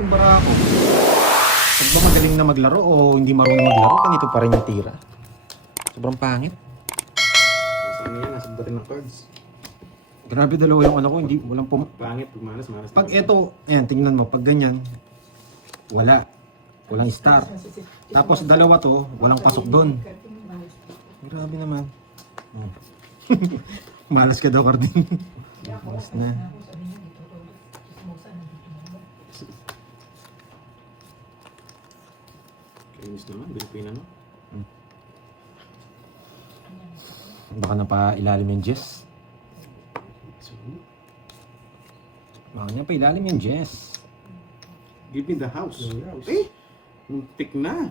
itong barako. Pag ba magaling na maglaro o hindi marunong maglaro, ganito pa rin yung tira. Sobrang pangit. Saan yan? Nasa dating ng cards. Grabe, dalawa yung ano ko, hindi, walang Pangit, pag malas, malas. Pag ito, ayan, tingnan mo, pag ganyan, wala. Walang star. Tapos dalawa to, walang pasok doon. Grabe naman. Oh. Malas ka daw, Cardin. Malas na. Kainis naman, Pilipina no? Baka na pa ilalim yung Jess. Baka niya pa ilalim yung Jess. Give me the house. Eh, muntik na.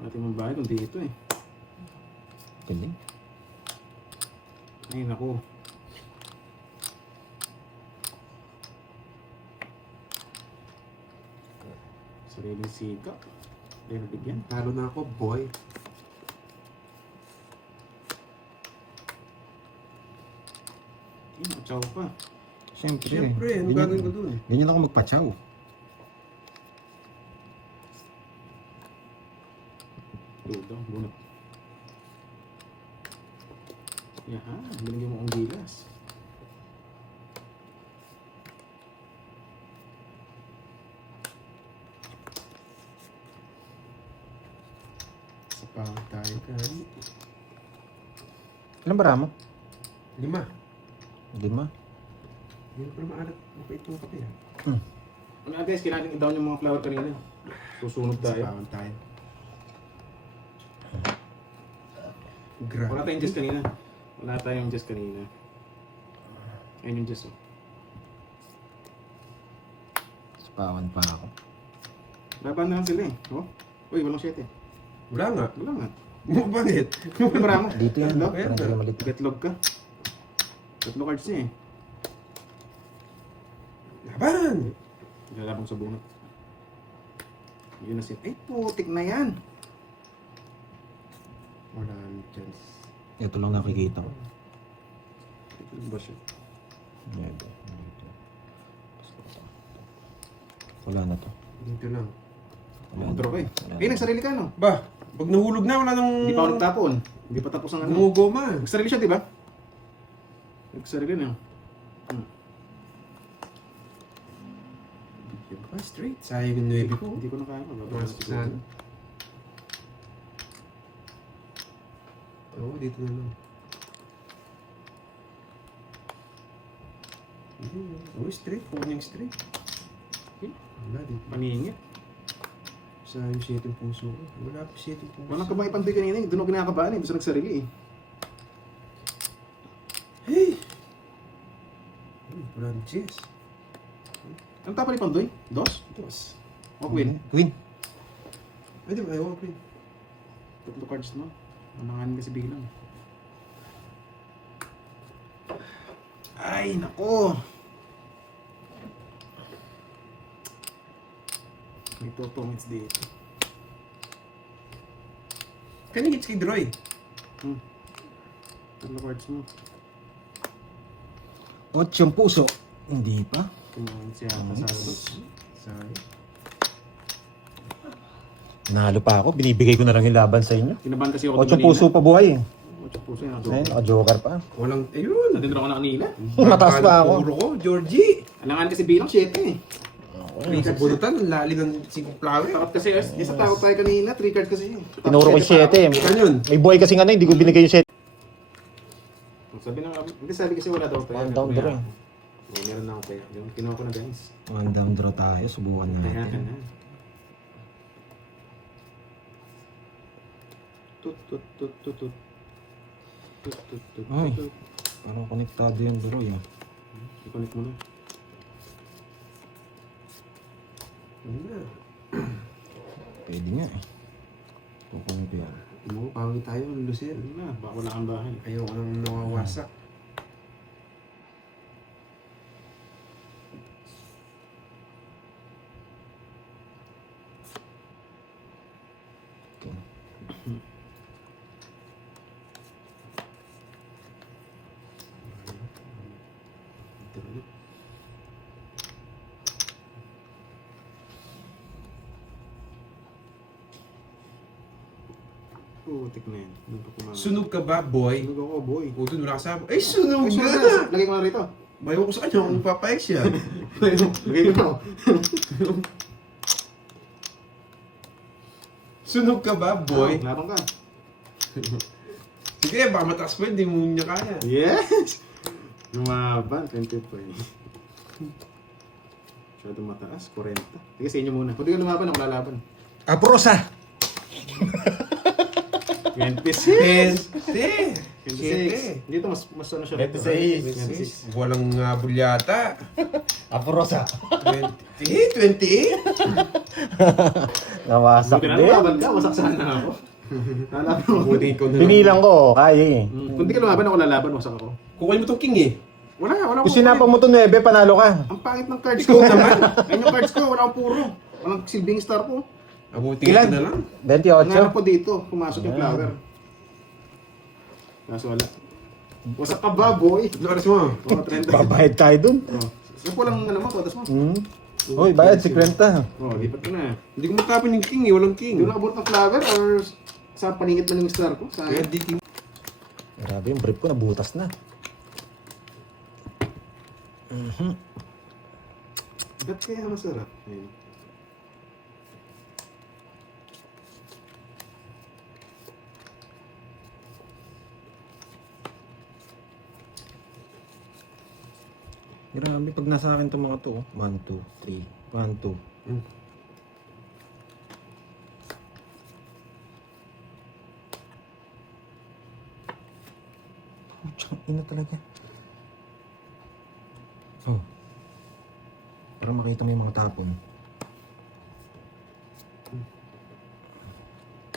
Ating mga bahay kung dito eh. Galing. Ay, naku. Sariling sika. Hindi nabigyan. Talo na ako, boy. Ay, nakachaw pa. Siyempre, Siyempre, ano gagawin ko dun? Ganyan ako magpachaw. Duda, bunot. Yahan, binigyan mo ang gilas. Sa pangit tayo kan. Ilan bara mo? 5. 5. Hindi ko na maalat. Mapait yung kape. Ano guys, kailangan i-down yung mga flower kanina. Susunod Sa tayo. pangit tayo. Wala tayong just kanina. Wala tayong just kanina. Ayun yung just oh. Sapawan pa ako. Laban na lang sila eh. Oh? Uy, walang 7. Wala nga. Wala nga. Bakit? Ano ba mo? Dito yan, no? Getlog? Parang hindi malit. Getlog ka. Tatlo cards niya eh. Laban! Lalabang sa bunot. Yun na siya. Ay, putik na yan. Wala nang chance. Ito lang nakikita ko. Ito ba siya? Wala na to. Dito lang. Wala Draw ka eh. Wala Eh, na. nagsarili ka no? Ba, pag nahulog na, wala nang... Hindi pa ako nagtapon. Hindi pa tapos ang ano. Gumugoma. Nagsarili siya, di ba? Nagsarili na. Ah, straight. Sayang yung 9 ko. Hindi ko na kaya. Mas saan? Oo, dito na lang. Oo, straight. Kunin yung straight. Wala, dito. Maningit. Sayang yung 7 puso ko. Wala pa 7 puso. Walang kabang ipantoy kanina eh. Doon ako kinakabahan eh. Basta nagsarili eh. Hey! Wala ng chess. Ang tapa ni Pandoy? Dos? Dos. O Queen? Queen. Ay, di ba? Ayaw ko rin. Tatlo cards no? Mananganin kasi bilang. Ay, nako! May tutungits dito. Kanigit kay Droy. Tatlo cards mo. 8 puso. Hindi pa. Tumungit siya ata sa dos. Sayang. Nalo pa ako. Binibigay ko na lang yung laban sa inyo. Kinabahan kasi ako 8 puso pa buhay eh. 8 puso yan. Ayun, naka-joker pa. Walang... Ayun! Nadindro ko na kanina. Mataas pa ako. Puro ko, Georgie! Alangan kasi bilang 7 eh. Ay, sa bunutan, ang lalim ng 5 flower. Takot kasi, isa takot tayo kanina, 3 card kasi. Tinuro ko yung 7 eh. Ano yun? May buhay kasi nga na, hindi ko binigay yung 7. Sabi na, hindi sabi kasi wala daw tayo. One down draw. Meron na ako kaya. Yung kinuha ko na guys. One down draw tayo. Subukan Kaya ka natin. na. Tut tut tut tut tut. Tut tut tut Ay. tut. Parang konektado yung draw yun. I-connect mo na. Ayun na. Pwede nga eh. Kukunin ko yan. Oo, pangit tayo, Lucille. Ano na, baka wala kang bahay. Ayaw ko nang nawawasak. Okay. Ito na. Putik na yan. Ano pa kumama? Sunog ka ba, boy? Sunog ako, boy. O, dun wala kasama. Ay, sunog Ay, sunog na! na. Lagay ko na rito. Bayo ko sa kanya kung papayag siya. Lagay ko na. Sunog ka ba, boy? Laban ka. Sige, baka mataas pa, hindi mo niya kaya. Yes! Lumaban, 20 points. Masyado mataas, 40. Sige, sa inyo muna. Kung di ka lumaban, ako lalaban. Aprosa! 26! 20! 26! Dito, mas ano siya. 26. 26. Walang bulyata. Aprosa! 28? Nawasak Buti na din. lumaban ka, wasak sana ako. Lalaban mo. Buti ikaw na lang. Pinilang ko, kaya eh. Kung di ka lumaban, ako lalaban, wasak ako. Kukunin mo tong king eh. Wala Kung akong sinapa mo to 9, panalo ka. Ang pangit ng cards ko naman. Ayun yung cards ko, wala akong puro. Walang silbing star ko. Abuti Ilan? ito na lang. Ang hanap 28. ko dito, pumasok yung flower. Kaso wala. Wasak ka ba, boy? Loras mo. Oh, 30. Babayad tayo dun. Oh. Sige po lang ano mo, todas mo. Hmm. Uy, bayad, 50. Oh, lipat ko na. Hindi ko matapon yung king eh. Walang king. Hindi mo nakabot ng flower or sa paningit man yung star ko? Kaya di king. Grabe, yung brief ko nabutas na. Ba't kaya masarap? Ayun. Grabe, pag nasa akin itong mga to, 1, 2, 3, 1, 2. Hmm. Putsang ina talaga. Oh. Para makita mo yung mga tapon.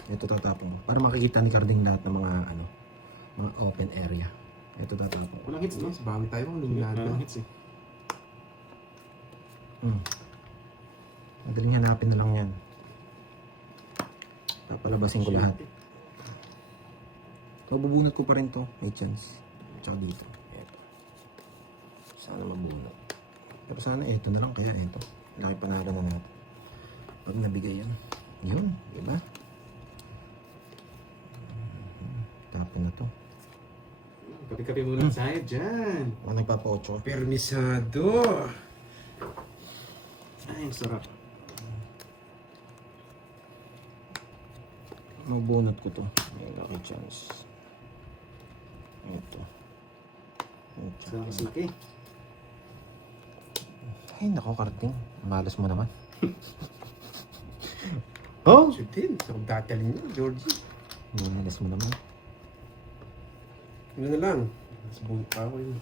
Ito tatapon. Para makikita ni Carding lahat ng mga ano, mga open area. Ito tatapon. Walang hits, no? Sa bawi tayo kung lumilad Walang ka. hits eh. Madaling hanapin na lang yan. Papalabasin ko lahat. Mabubunot ko pa rin to. May chance. Tsaka dito. Eto. Sana mabunot. Pero sana eto na lang. Kaya eto. Laki panalo na natin. Pag nabigay yan. Yun. Diba? Tapon na to. Kapi-kapi muna tayo dyan. Ako nagpapa-8. Permisado. Ay, ang sarap. Mabunot ko to. May laki chance. Ito. Sa mas laki. Ay, nako, Carding. Malas mo naman. Oh? Siya din. Sa kong tataling mo, Georgie. Malas mo naman. Ano na lang. Mas buhay pa ako yun.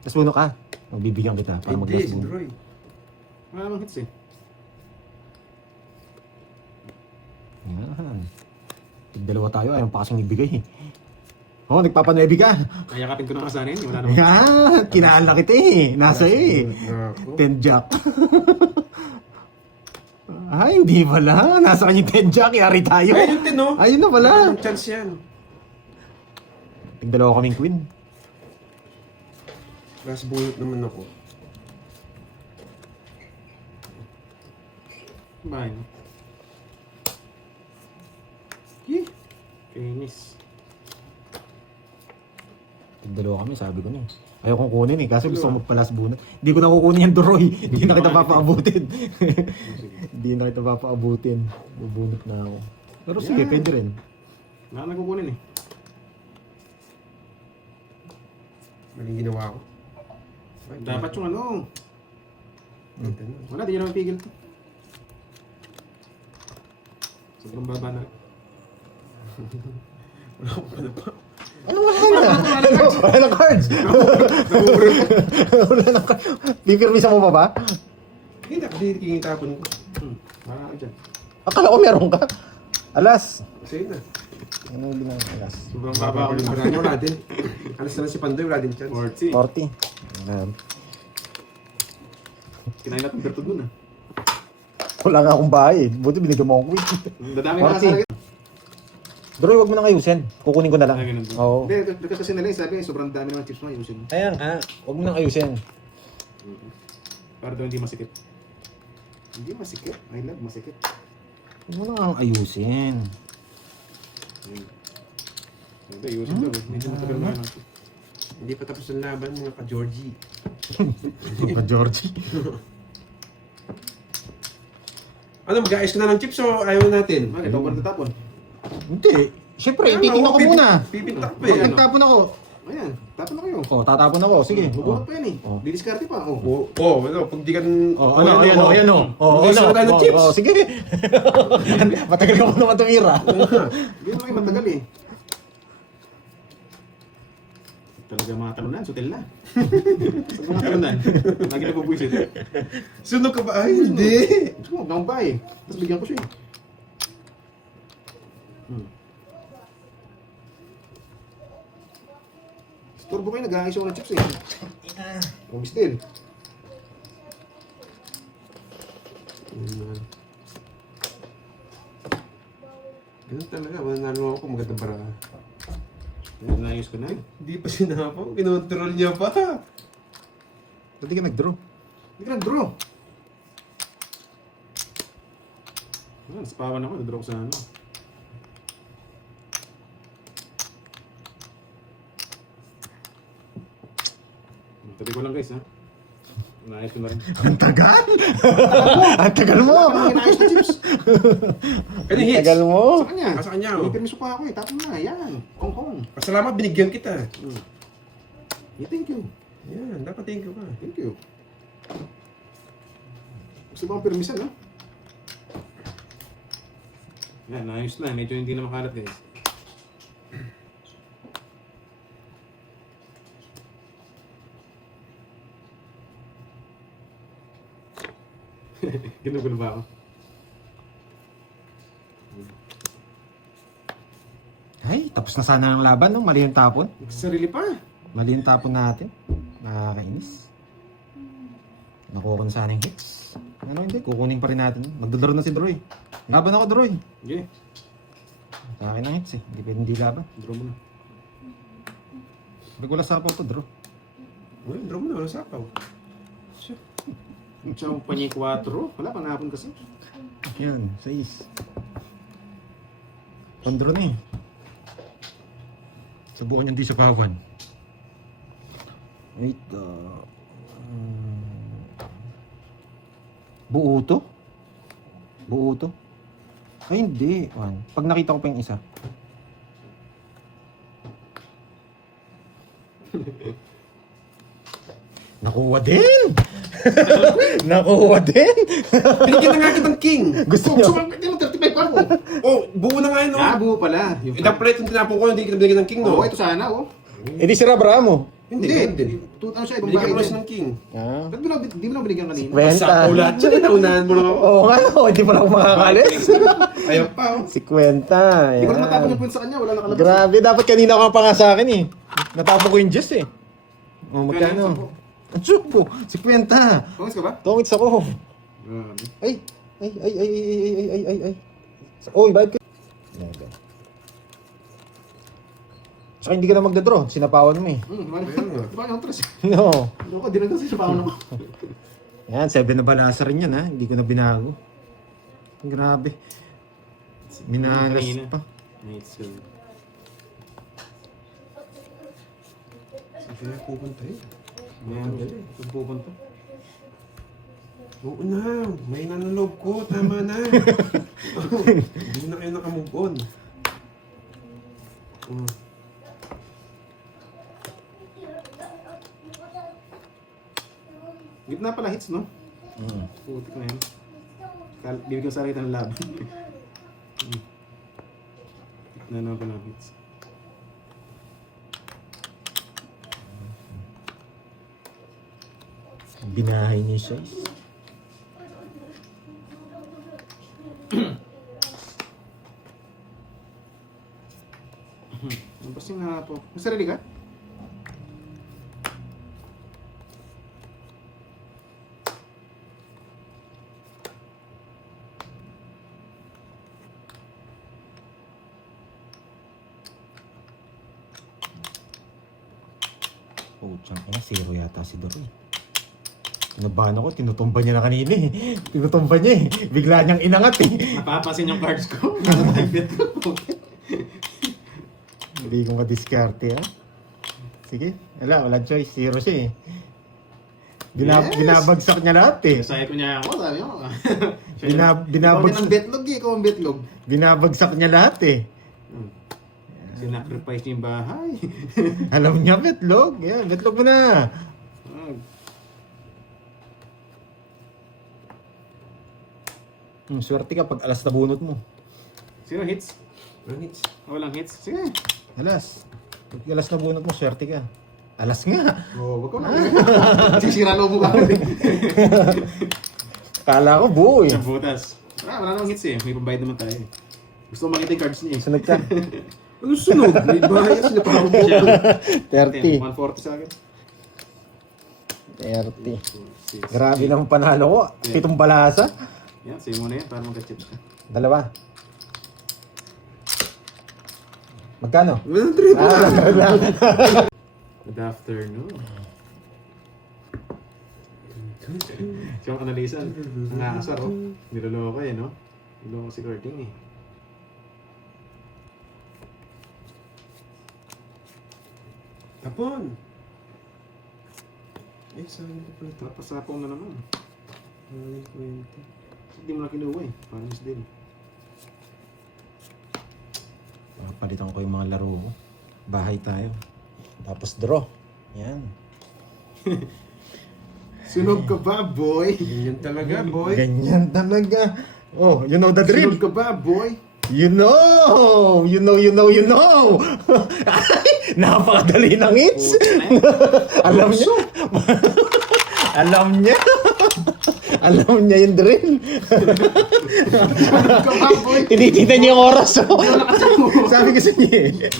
Tapos buno ka. Magbibigyan kita para Hindi, mag-last si buno. Droy. Wala namang hits eh. Yan. Tig-dalawa tayo. Ayaw pa kasing ibigay eh. Oo, nagpapanebi ka. Kayakapin ko na kasanin. Wala namang Yan. Kinaan kita eh. Nasa eh. Ako. 10 jack. Ay, hindi pala. Nasa kanya 10 jack. Yari tayo. Ay, yun din, no? Ayun na pala. Walang chance yan. Tig-dalawa kaming queen. Last bunot naman ako. bahay. Yeh. Kinis. Dalawa kami, sabi ko na eh. Ayaw kong kunin eh, kasi gusto ko magpalas bunot. Hindi ko na kukunin yung Duroy. Hindi na kita papaabutin. Hindi na kita papaabutin. Bubunot na ako. Pero sige, Yeah. pwede rin. Wala na kukunin eh. Maling ginawa ko. Dapat yung ano. Ito na. Wala, di nyo naman pigil to. Sobrang baba na. Wala ko pa na pa. Ano wala na? Wala na cards! Wala na cards. Pipirmisa mo pa ba? Hindi, kasi kinitapon ko. Wala ka dyan. Akala ko meron ka. Alas. Sa'yo na. Ano yung binang alas? Sobrang Baba baba ko ako. rin. Wala din. Alas na lang si Pandoy, wala din chance. 40. 40. Kinain natin bertod nun ah. Wala nga akong bahay eh. Buti binigyan mo akong queen. Dadami na 40. sa lagay. Droy, wag mo nang ayusin. Kukunin ko na lang. Ah, ganun. Oo. Hindi, kasi nila yung sabi, sobrang dami naman chips mo, ayusin. Ayan nga. Wag mo nang ayusin. Para daw hindi masikip. Hindi masikip. I love masikip. Huwag mo nang ayusin. Hindi, ayusin daw. Medyo matagal na lang. Hindi pa tapos ang laban mga ka-Georgie. Ka Georgie. Ano, mag-aayos ka na ng chips o ayaw natin? Bakit? Ito ba natapon? Hindi. Siyempre, Kaya nga, ititingnan ko pipin- muna. Pipintak pa Pag eh. nagtapon ako, Ayan, tapon na kayo. oh, tatapon ako. Sige. Bubuhat pa yan eh. Oh. Didiskarte pa. Oh. Ano, pag di ka... Oh, ano, ayan o, ayan o. Oh, Mag-aayos ka ng chips. Oh, sige. Matagal ka mo naman tumira. Hindi naman kayo matagal eh. Talaga mga talunan, sutil na. Sa mga talunan, lagi na pupuisit. Sunog ka ba? Ay, hindi. Gusto mo, huwag ba eh. Tapos bigyan ko siya eh. Turbo kayo, nag-aayos ako ng chips eh. Kumistil. Ganun talaga, mananalo ako kung magandang para. Nag-aayos ko na. Hindi pa sinapaw, kinontrol niya pa. Pwede ka nag-draw. Hindi ka nag-draw. Nasapawan ako, nag-draw ko sa ano. Tabi ko lang guys ha. Naayos ko na rin. Ang tagal! Ang tagal mo! Ano inaayos na chips? Ano Ang hits? tagal mo! Sa kanya. Sa kanya, May oh. permiso pa ako eh. Tapos na, yan. Kong kong. Pasalamat, binigyan kita. Yeah, thank you. Yan, dapat thank you ka. Thank you. Gusto mo ang permisan ha? Yan, naayos na. Medyo hindi na makalat guys. Ginugulo ba ako? Ay, tapos na sana ang laban, no? Mali yung tapon. Sarili pa. Mali yung tapon natin. Nakakainis. Nakuha ko na sana yung hits. Ano hindi, kukunin pa rin natin. Magdodro na si Droy. Laban ako, Droy. Okay. Sa akin ang hits eh. Hindi pwede hindi laban. Draw mo na. Regular sa to, Dro. Uy, draw mo na, walang sapaw. Siyang panyay 4. Wala pang hapon kasi. Yan, 6. Pandro na eh. Subukan yung di sa pawan. Wait, buo to? Buo to? Ay hindi, Juan. Pag nakita ko pa yung isa. Nakuha din! Nakuha din! Binigyan na nga kitang king. Gusto niyo? Hindi mo 35 pa ako. Oh, buo na nga yun, oh. Buo pala. Yung Dapat yung tinapon ko, hindi kita binigyan ng king, Oo, no? ito sana oh. Eh di si Rabramo. Hindi, Hindi. hindi. Ano siya, ibang Binigyan bahay ko din. ng king. Ah. Ba't di mo na binigyan kanina? Kwenta. Sapaw lahat yan, naunahan mo lang ako. Oo nga no, hindi pa na ako makakalis. Ayaw pa, oh. Si Kwenta. Hindi ko na Yan. matapon yung point sa kanya, wala nakalabas. Grabe, dapat kanina ka pa nga sa akin eh. Natapon ko yung Jess eh. Oh, Kaya magkano? yung sampo. Ang supo, si Kwenta. Tungis ka ba? Tungits ako. Grabe. Ay, ay. Oy, bayad ka. Saka hindi ka na magdadraw, sinapawan mo eh. Di ba yung tres? No. Ano ko, dinagdag sa paano ko. Yan, 7 na balasa rin yan ha. Hindi ko na binago. Grabe. Minalas Kanina. pa. Sige na pupunta eh. Ito pupunta. Oo na, may nanloob ko, tama na. Hindi na kayo nakamove on. Gitna pala hits, no? Putik na yun. Bibigyan sa kita ng laban. Gitna naman pala ng hits. Binahay niya siya. Ang pasing na po. May sarili ka? Oh, tiyang ina, zero yata si Doroy. Nabahan ako, tinutumba niya na kanina eh. Tinutumba niya eh. Bigla niyang inangat eh. Napapasin yung cards ko. Nasa time bet ko. Hindi ko madiskarte, ha? Sige, walang choice. Zero siya, eh. Yes! Binabagsak niya lahat, eh. Sabi ko niya ako, sabi mo. Binabagsak, Ikaw betlog eh, ikaw ang betlog. binabagsak niya lahat, eh. Sinacrifice niya yung bahay. Alam niya, betlog. Yan, betlog mo na. Swerte ka pag alas na bunot mo. Sino hits? Ang hits. Walang hits? Sige. Alas. Pag alas na bunot mo, swerte ka. Alas nga. Oh, wag ko na. Sisira loob mo ba? Kala ko buo, eh. Ang butas. Wala namang hits eh. May pambayad naman tayo. Gusto ko makita yung cards niya eh. Sunod ka. Ano sunod? May bias na pa ako. 30. 140 sa akin. 30. Grabe lang panalo ko. 7 balasa. Yan, sa'yo muna yan para magka-chips ka. 2. Magkano? 100 lang. Good afternoon. Siya ang analisan. Ang aasar, oh. Niloloko eh, no? Niloloko si Curting eh. Tapon. Eh, saan ko pala ito? Tapos sapaw na naman. 20. Hindi mo na kinuha eh. Parang mas din. Palitan ko yung mga laro ko. Bahay tayo. Tapos draw. Yan. Sunog ka ba, boy? Ganyan talaga, boy. Ganyan talaga. Oh, you know the drill. Sunog ka ba, boy? You know! Ay, napakadali ng hits. Alam niya. Alam niya. Alam niya yung drill. Sunog ka ba, boy? Tinitingnan niya yung oras. Oh. Nakasama mo. Sabi ko sa niya,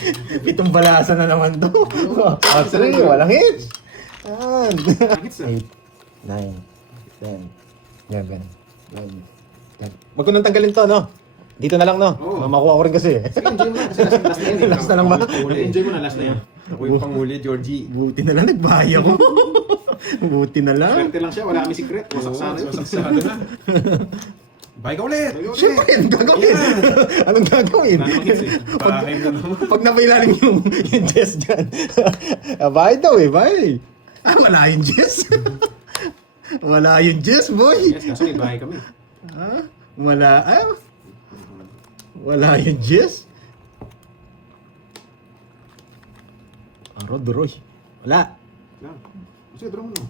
7 balasa na naman to. Actually, walang hits. Yan. Hits ah. 8, 9, 10, 11, 12, 10. Wag ko nang tanggalin to, no? Dito na lang, no? Oo. Makuha ko rin kasi. Sige, enjoy mo na. Kasi last na yan eh. Last na lang ba? Enjoy mo na, last na yan. Ako yung panghuli, Georgie. Buti na lang, nagbahay ako. Buti na lang. Swerte lang siya, wala kami secret. Wasak sana yun. Masaksado na. Bye ka ulit. Siyempre, anong gagawin? Anong gagawin? Wala namang hits eh. Bahay na naman. Pag napailalim yung Jess dyan. Bahay daw eh, bahay. Wala yung Jess. Wala yung Jess, boy. Yes, kaso may bahay kami. Wala, wala yung Jess. Roy. Wala. Lang. Sige, draw mo na.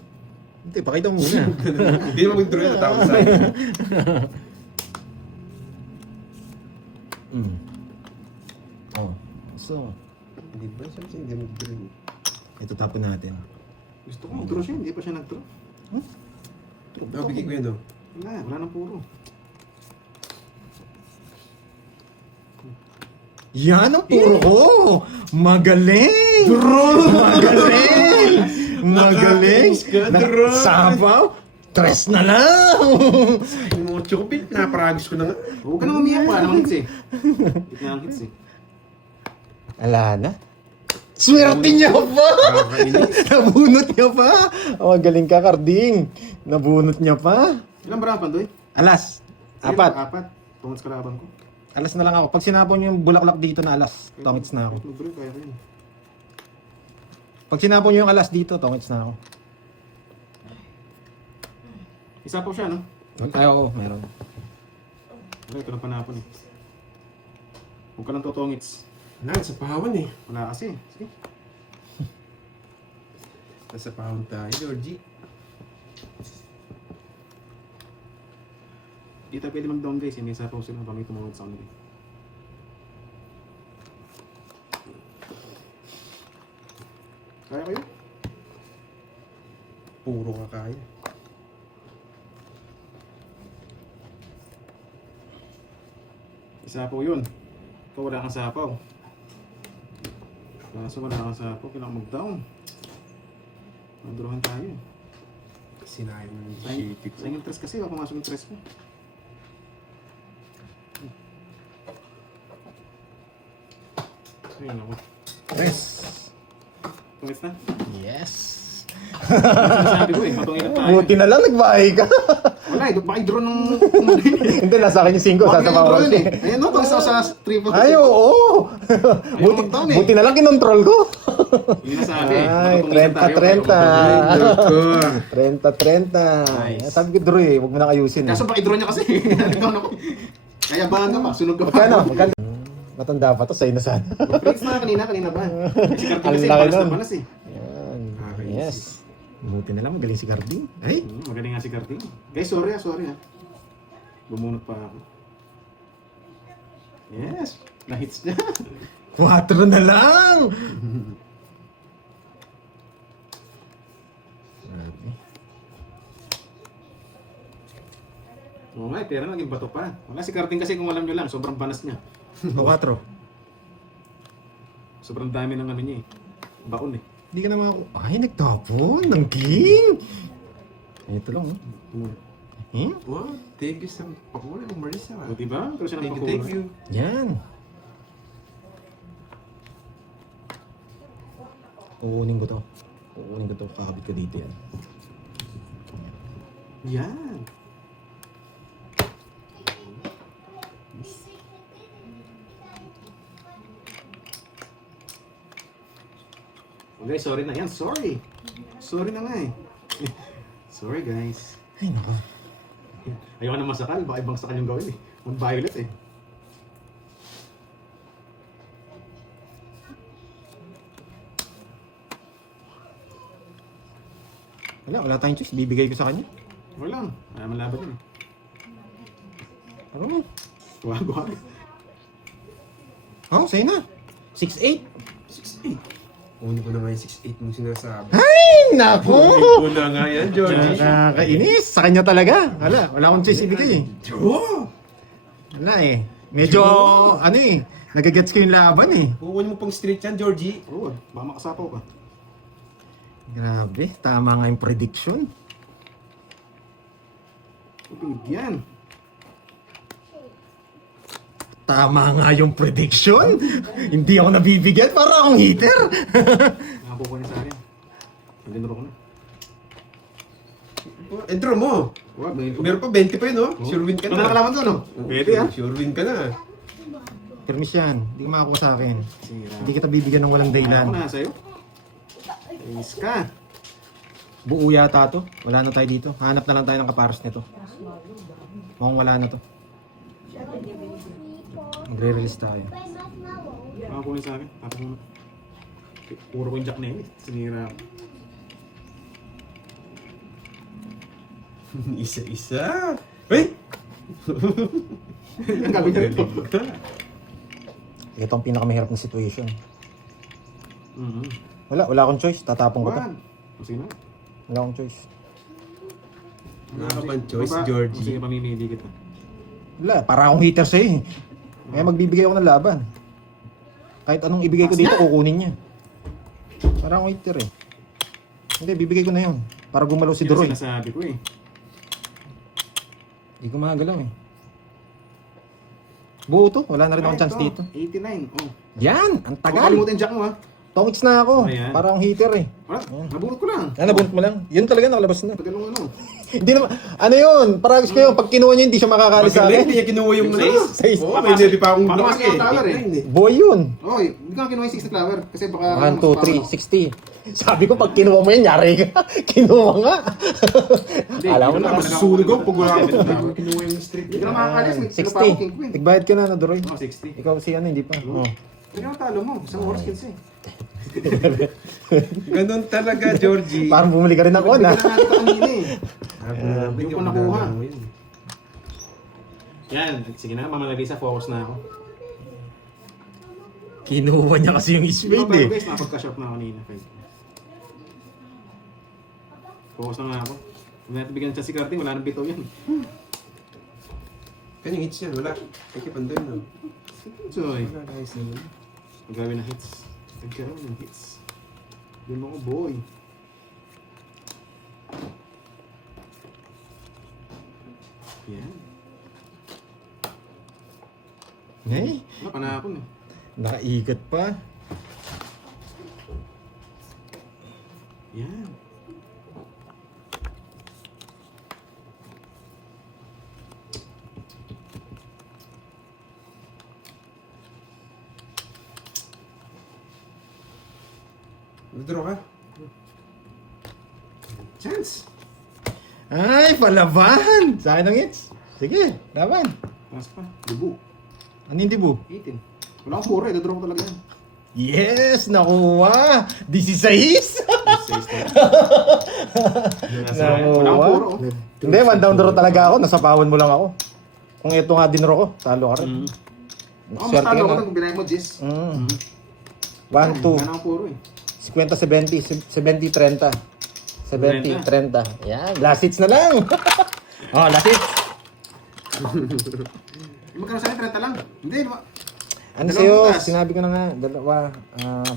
Hindi, pakita mo muna. Hindi mo mag-draw yung tawag sa akin. Oh. So, Hindi ba? Siyempre hindi mag-draw. ito tapon natin. Gusto ko mag-draw siya, hindi pa siya nag-draw. Bigay ko yan, oh. Wala nang puro. Yan ang puro ko! Magaling! Magaling! Magaling! Nakakainis ka, draw. Sabaw! Tres na lang! Yung mga chokobit, naparagis ko na nga. Huwag ka nang umiyak, wala namang hits eh. Hit na ang hits eh. Ala na. Swerte niya pa! Nabunot niya pa! Oh, magaling ka, Karding. Nabunot niya pa. Ilang barapan doy? Alas. 4. 4. Tungos kalaban ko. Alas na lang ako. Pag sinapon niyo yung bulaklak dito na alas, tongits na ako. Kahit mag-draw, kaya ko yun. Pag sinapon niyo yung alas dito, tongits na ako. Isa po siya, no? Ay, oo, meron. Wala, ito na panapon eh. Huwag ka lang totongits. Nasa pahawan eh. Wala kasi. Sige. Nasa pahawan tayo, Georgie. Di tayo pwede mag-down guys, hindi sa pause lang kami tumawag sa kanila. Kaya kayo? Puro ka kaya. Isa po yun. Ikaw wala kang sapaw. Kaso wala kang sapaw, kailangan mag-down. Madurahan tayo. Sinayang ng Sayang shitty ko. sayang yung tres kasi, baka pumasok yung tres ko. Ayun ako. Tres. Tungis na? Yes. Sinasabi ko eh, matungin na tayo. Buti na lang, nagbahay ka. Wala eh, baka i-draw ng... Hindi, nasa akin yung 5, Baka sa i-draw bawal yun eh. Ayan no, pag sa triple. Ay, oo. Buti, mag-down eh. buti na lang kinontrol ko. Yun na sabi. Ay, Matutungin tayo, 30-30. Nice. Sabi ko, Drew eh, huwag mo na ayusin. Kaso baka i-draw niya kasi. Kaya bahan ka pa, sunog ka pa. Magkano? Magkano? Matanda pa to, sa'yo na sana. Freaks na kanina ba? Si Carting Ang kasi, laki panas na nun. panas eh. Yan. Nakakaisip. Yes. Buti na lang, magaling si Carding. Ay, Magaling nga si Carting. Guys, sorry ah. Bumunot pa ako. Yes, na-hits niya. 4 na lang! Oo nga, pera naging bato pa. Wala si Carting kasi kung alam nyo lang, sobrang banas niya. O 4. Sobrang dami ng ano niya eh. Baon eh. Hindi ka na makaku... Ay, nagtapon ng king! Ito lang, oh. Hmm? Wow, thank you sa pakula ng Marisa. O diba? Pero siya Thank you, nagpakuha. thank you. Yan. Kukunin ko to. Kakabit ko dito yan. Yan. Okay, sorry na yan. Sorry. Sorry na nga eh. Sorry guys. Ay, nako. Ayaw na masakal. Baka ibang sakal yung gawin eh. Mag-violet eh. Wala tayong choice. Bibigay ko sa kanya. Wala. Wala malaban yun eh. Ano mo? Wag. Oh, sa'yo na. 6-8. 6'8". Kunin ko na nga yung 6'8 mong sinasabi. Ay, nako! Kunin ko na nga yan, Georgie. Nakakainis. Sa kanya talaga. Wala akong choice ibigay eh. Oh! Wala eh. Medyo, ano eh. Nagagets ko yung laban eh. Kukunin mo pang straight yan, Georgie. Oo. Baka makasapaw ka. Grabe, tama nga yung prediction. Yan. Tama nga yung prediction. Hindi ako nabibigyan para akong hitter. Nakakukuha niya sa akin. Nag-enroll ko na. Intro mo. Wag. Meron pa 20 pa yun, oh. Sure win ka Ano na. nakalaman to, no? Pwede ah. Sure win ka na. Permis yan. Hindi ka makakuha sa akin. Sira. Hindi kita bibigyan ng walang Ako dahilan. na sa'yo. Inis ka. Buo yata to. Wala na tayo dito. Hanap na lang tayo ng kaparos nito. Mukhang wala na to. Magre-release tayo. Nakakuha sa akin. Tapos muna. Puro ko yung jack na yun eh. Sinira ako. Isa-isa. Hey! Ang gagawin niya ito. Ito ang pinakamahirap na situation. Mhm. Wala akong choice. Tatapon ko to. Wag. Sige na. Wala akong choice. Wala ka bang choice, Baba. Georgie? Sige, pamimili kita. Wala, para akong hitter sa'yo eh. Kaya magbibigay ako ng laban. Kahit anong ibigay ko dito, kukunin niya. Para akong hitter eh. Hindi, bibigay ko na yun. Para gumalaw si Yun ang Duroy. sinasabi ko eh. Hindi ko magalaw eh. Buo to, wala na rin akong Ay, chance ito. dito. 89. Oh. Yan! Ang Huwag tagal! kalimutin yung jack mo ha. Tomix na ako. Ayan. Para akong hitter eh. Wala. Nabunot ko lang. Nabunot mo lang. Yun talaga nakalabas na. Tagal nung ano. Hindi naman, ano yun? Paragos ko yun, pag kinuha niya, hindi siya makakali sa Magaling, akin. hindi niya kinuha yung Yung ano. size. Oo, may nebi pa akong Paano block kasi yung flower eh? 8-9 Boy yun. Oy, hindi ka kinuha yung 60 flower. Kasi baka... 1, 2, 3, 60. Sabi ko, pag kinuha mo yan, yari ka. Kinuha nga. Alam mo na, Masusunog ako pag wala ako kinuha yung straight. Hindi ka na makakalis. May sino pa ako king 60. queen. Tigbayad ka na, no, Duroy? Oh, 60. Ikaw si ano, hindi pa. Oh. Hindi ka talo mo. Isang oras kills eh. Ganun talaga, Georgie. Parang bumili ka rin ako, Hindi na. ka na nakita kanina eh. Hindi ko nakuha. Yan. Sige na, mamalagay sa focus na ako. Kinuha niya kasi yung Pero spade eh. guys, napagka-shop na ako kanina. Focus na nga ako. Kung natin bigyan siya si Carting, wala nang bitaw yan. Kanyang hits yan, wala. Kikipandun, no? Soy. Wala tayo sa yun. Magawin ng hits. Nagkaroon ng hits. Yun ako, boy. Yan. Eh, Wala, panakon eh. nakaigat pa. Yan. Withdraw ka. Chance. Ay, palaban! Sa akin ang hits. Sige, laban. Pass pa. Dubu. Ano yung dibu? 18. Wala akong puro eh. Dadraw ko talaga yan. Yes! Nakuha! 16! Wala akong puro. oh. Hindi, one down draw talaga ako. Nasapawan mo lang ako. Kung ito nga dinro ko, talo ka rin. Ako mas talo ko kung binay mo, Jis. 1, 2, Wala akong puro eh. 50, 70, 70, 30. 70, 30. Yan, last hits na lang. Oh, last hits. Yung magkano sa'yo, 30 lang. Hindi, Ano Dalawang sa'yo? butas. Sinabi ko na nga, dalawa,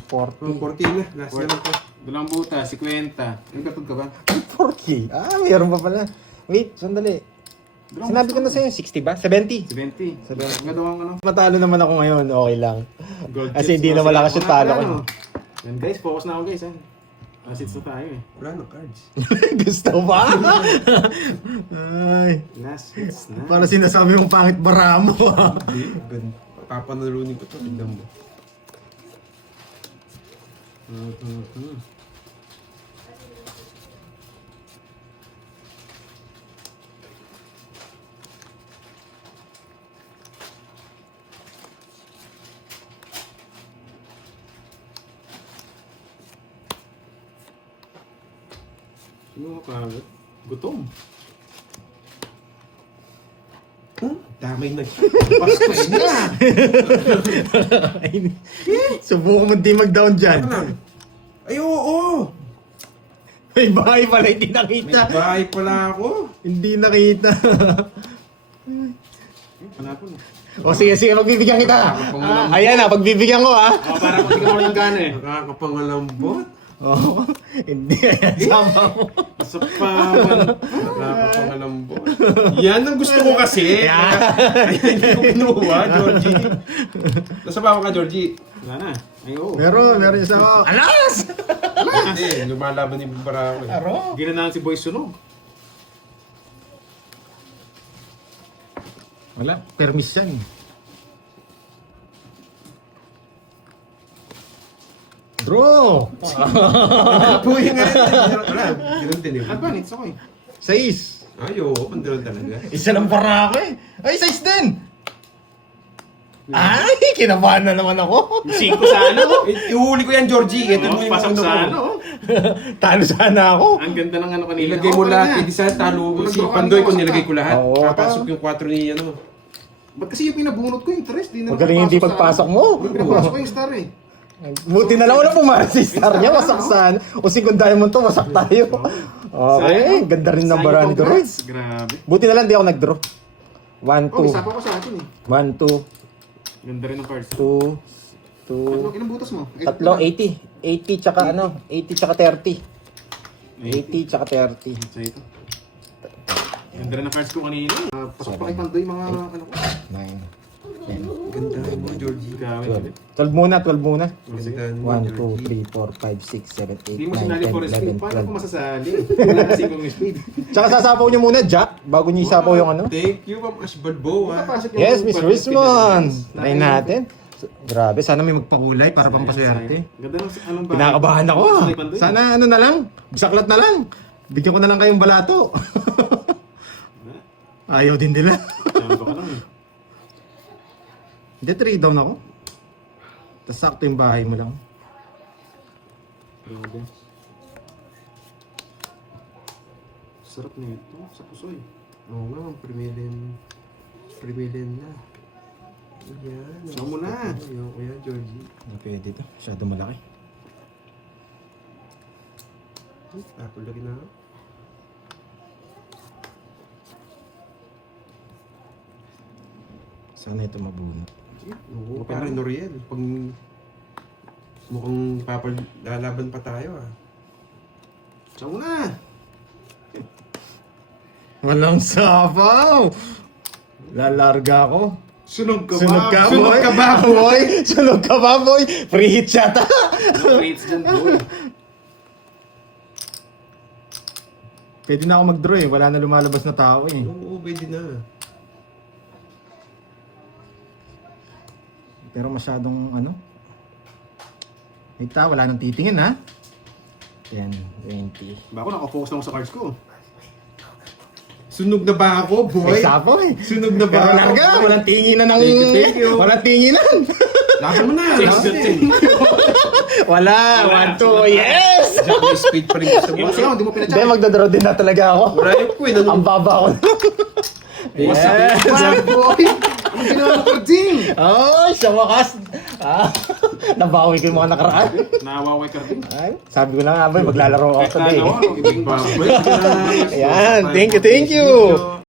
40. 14 na. Last na lang to. Dalawang butas, 50. Yung katod ka ba? 40? Ah, mayroon pa pala. Wait, sandali. Sinabi ko na sa'yo, 60 ba? 70? 70. 70. Ang ganda ano. Matalo naman ako ngayon, okay lang. Gold Kasi chips. hindi na malakas yung talo ko. Yan guys, focus na ako guys. Assets na tayo eh. Wala nang cards. Gusto ba? Ay, Last hits na. para sinasabi mong pangit bara mo. Hindi. Ganda. Papanalunin ko to. Tignan mo. Sino ka kagad? Gutom. Damay na. Pastos na! Subukan mo di mag-down dyan. Ay, oo! May bahay pala, hindi nakita. May bahay pala ako. Hindi nakita. Panapon. O sige, sige, pagbibigyan kita. Ayan na, pagbibigyan ko ah. Para kung tingnan mo ng gana eh. Nakakapangalambot. Oh, hindi, ayan, sama mo. Sa pawan. Nakakapangalambot. Yan ang gusto ko kasi. Kaya hindi ko kinuha, Georgie. Nasa ba ako ka, Georgie? Wala na. Ay oo. Meron isa ako. Alas! Hindi, lumalaban ni Bara ako eh. Aro. Ginanahan si Boy Sunog. Wala, permis yan. Draw! Puwi nga rin. Wala, ganun din eh. Advance ako eh. 6. Ay, oo, pandiran talaga. Isa lang para ako eh. Ay, 6 din! Ay, kinabahan na naman ako. 5 sa ano? Ihuli ko yan, Georgie. Ito mo yung Pasok ano sa ko. ano. Talo sana ako. Ang ganda ng ano kanina. Ilagay mo lahat, hindi sa talo. Si Pandoy ko nilagay ko lahat. Oo. Papasok yung 4 ni ano. Ba't kasi yung pinabunot ko yung tres? Di na Magaling hindi pagpasok mo. Hindi pinapasok ko yung star eh. Buti na lang wala pumaras si Star niya, wasak saan. O si Diamond to, wasak tayo. Okay, ganda rin ng bara ni Roy. Grabe. Buti na lang di ako nag-draw. 1, Oh, 2. isa pa ko sa atin eh. 1, 2, Ganda rin ng cards. 2, 2, Ilang butas mo? tatlo, 80. 80 tsaka ano, 80 tsaka 30. 80 tsaka 30. Sa ito. Ganda rin ng cards ko kanina. Pasok pa kay Pandoy mga ano ko. 9, 10, Ganda mo, Georgie. Grabe. 12 muna, 12 muna. Ganda mo, 1, 2, Georgie. 3, 4, 5, 6, 7, 8, Hindi mo 9, sinali 10, for speed. 11, Paano ko 12. masasali? Wala kasi kong speed. Tsaka sasapaw nyo muna, Jack, bago nyo isapaw yung ano. Thank you, Ma'am Ashbalbo. Papasok yung Yes, Miss 550 Rismon. na Try natin. Grabe, sana may magpakulay para pampaswerte. Ganda ng anong bahay. Kinakabahan ako. Sanay Pandoy. Sana ano na lang, bisaklat na lang. Bigyan ko na lang kayong balato. Ayaw din nila. Champo ka lang eh. Hindi, 3 down ako. Tapos sakto yung bahay mo lang. Grabe. Sarap na ito. Sa pusoy. Oo nga, primilin. Primilin na. Yan. Siya mo na. Ayoko yan, Georgie. Hindi pwede to. Masyado malaki. Apple lagi na. Sana ito mabunot. Oo, parang Noriel. Pag mukhang lalaban pa tayo ah. Siya mo na. Walang sapaw! Lalarga ako. Sunog ka Sunog ka, boy! Sunog ka ba, boy? Sunog ka ba, boy? Free hit yata! Rates dyan boy. Pwede na ako mag-draw eh. Wala na lumalabas na tao eh. Oo, pwede na. Pero masyadong ano. Ita, wala nang titingin ha. Yan, 20. Ba ako nakafocus lang ako sa cards ko. Sunog na ba ako, boy? Isa po eh. Sunog na ba Pero ako? larga, walang tinginan ng... Thank you. Walang tinginan. Laban mo na. Wala, 1, 2, yes! Jack, may speed pa rin gusto mo. Kasi hindi mo Hindi, pinacheck. magdodraw din na talaga ako. Wala yung ko eh. Ang baba ko. Yes! Bad boy! Anong ginawa mo, Carding? Oh, sa wakas. Nabawi ko yung mga nakaraan. Nawaway Carding. Ay, sabi ko na nga ba, maglalaro ako today. Ibig baboy. Ayan, thank you, thank you.